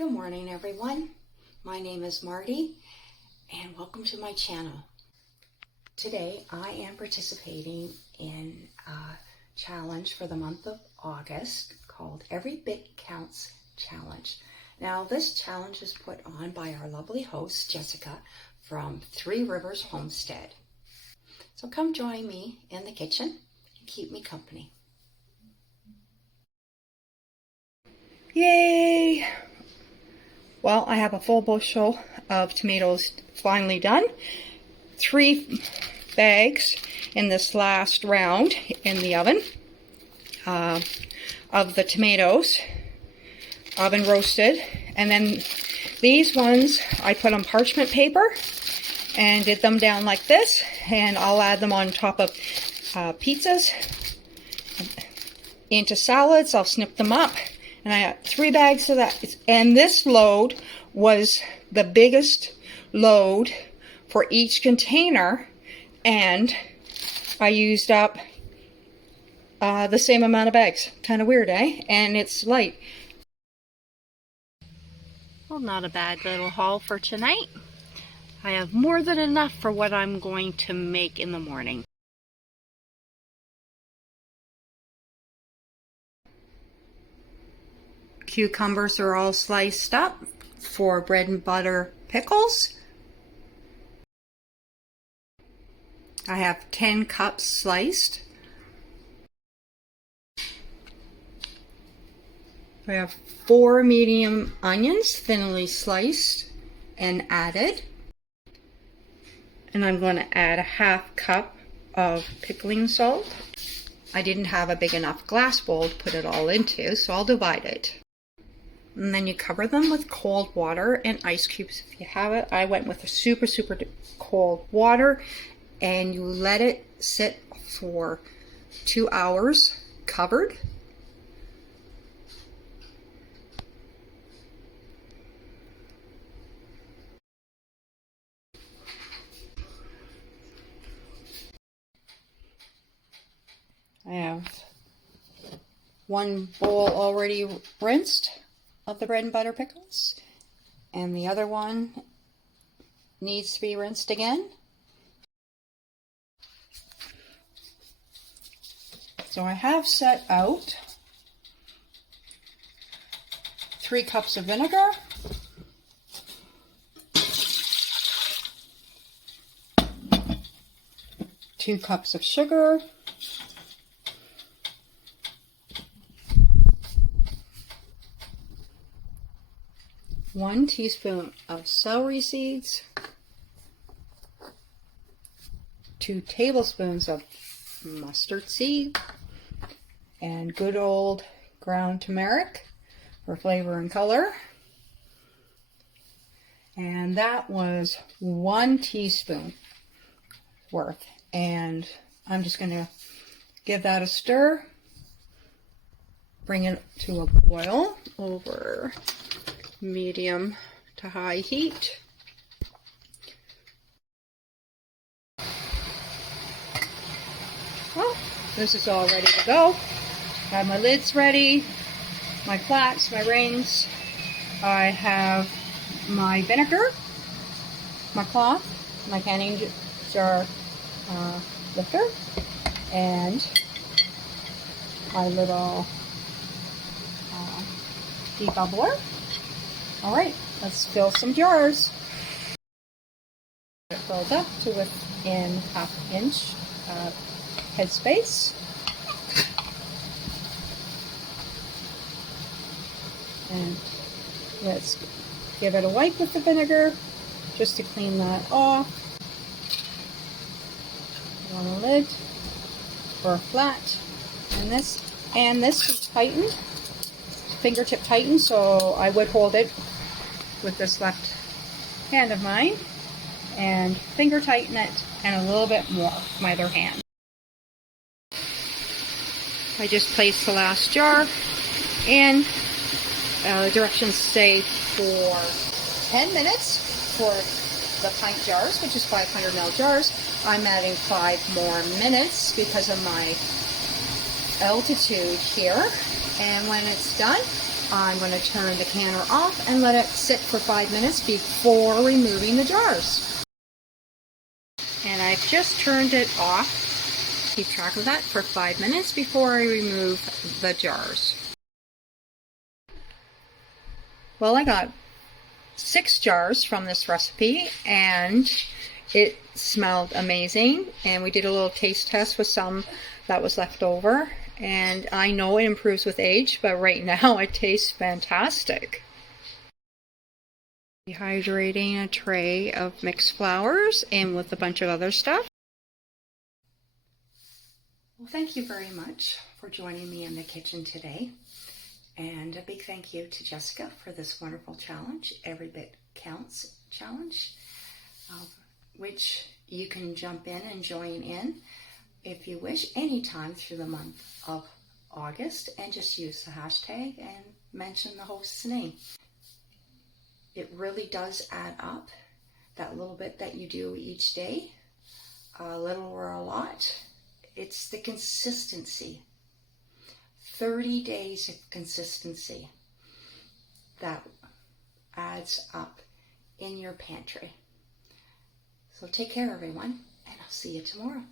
Good morning, everyone. My name is Marty, and welcome to my channel. Today, I am participating in a challenge for the month of August called Every Bit Counts Challenge. Now, this challenge is put on by our lovely host, Jessica, from Three Rivers Homestead. So come join me in the kitchen and keep me company. Yay! Well, I have a full bushel of tomatoes finally done. 3 bags in this last round in the oven of the tomatoes, oven roasted. And then these ones I put on parchment paper and did them down like this, and I'll add them on top of pizzas, into salads. I'll snip them up. And I got 3 bags of that. And this load was the biggest load for each container. And I used up the same amount of bags. Kind of weird, eh? And it's light. Well, not a bad little haul for tonight. I have more than enough for what I'm going to make in the morning. Cucumbers are all sliced up for bread and butter pickles. I have 10 cups sliced. I have 4 medium onions thinly sliced and added. And I'm going to add a half cup of pickling salt. I didn't have a big enough glass bowl to put it all into, so I'll divide it. And then you cover them with cold water and ice cubes if you have it. I went with a super cold water, and you let it sit for 2 hours covered. I have 1 bowl already rinsed of the bread and butter pickles, and the other one needs to be rinsed again. So I have set out 3 cups of vinegar, 2 cups of sugar, 1 teaspoon of celery seeds, 2 tablespoons of mustard seed, and good old ground turmeric for flavor and color. And that was 1 teaspoon worth. And I'm just going to give that a stir, bring it to a boil over medium to high heat. Well, this is all ready to go. I have my lids ready, my flats, my rings. I have my vinegar, my cloth, my canning jar lifter, and my little debubbler. All right, let's fill some jars. It filled up to within ½ inch headspace. And let's give it a wipe with the vinegar just to clean that off. On a lid for a flat, and this is tightened, fingertip tightened, so I would hold it with this left hand of mine and finger tighten it, and a little bit more with my other hand. I just placed the last jar in. The directions say for 10 minutes for the pint jars, which is 500 ml jars. I'm adding 5 more minutes because of my altitude here. And when it's done, I'm going to turn the canner off and let it sit for 5 minutes before removing the jars. And I've just turned it off, keep track of that, for 5 minutes before I remove the jars. Well, I got 6 jars from this recipe and it smelled amazing, and we did a little taste test with some that was left over, and I know it improves with age, but right now it tastes fantastic. Dehydrating a tray of mixed flours in with a bunch of other stuff. Well, thank you very much for joining me in the kitchen today. And a big thank you to Jessica for this wonderful challenge, Every Bit Counts challenge, which you can jump in and join in if you wish anytime through the month of August, and just use the hashtag and mention the host's name. It really does add up, that little bit that you do each day, a little or a lot. It's the consistency. 30 days of consistency that adds up in your pantry. So take care, everyone, and I'll see you tomorrow.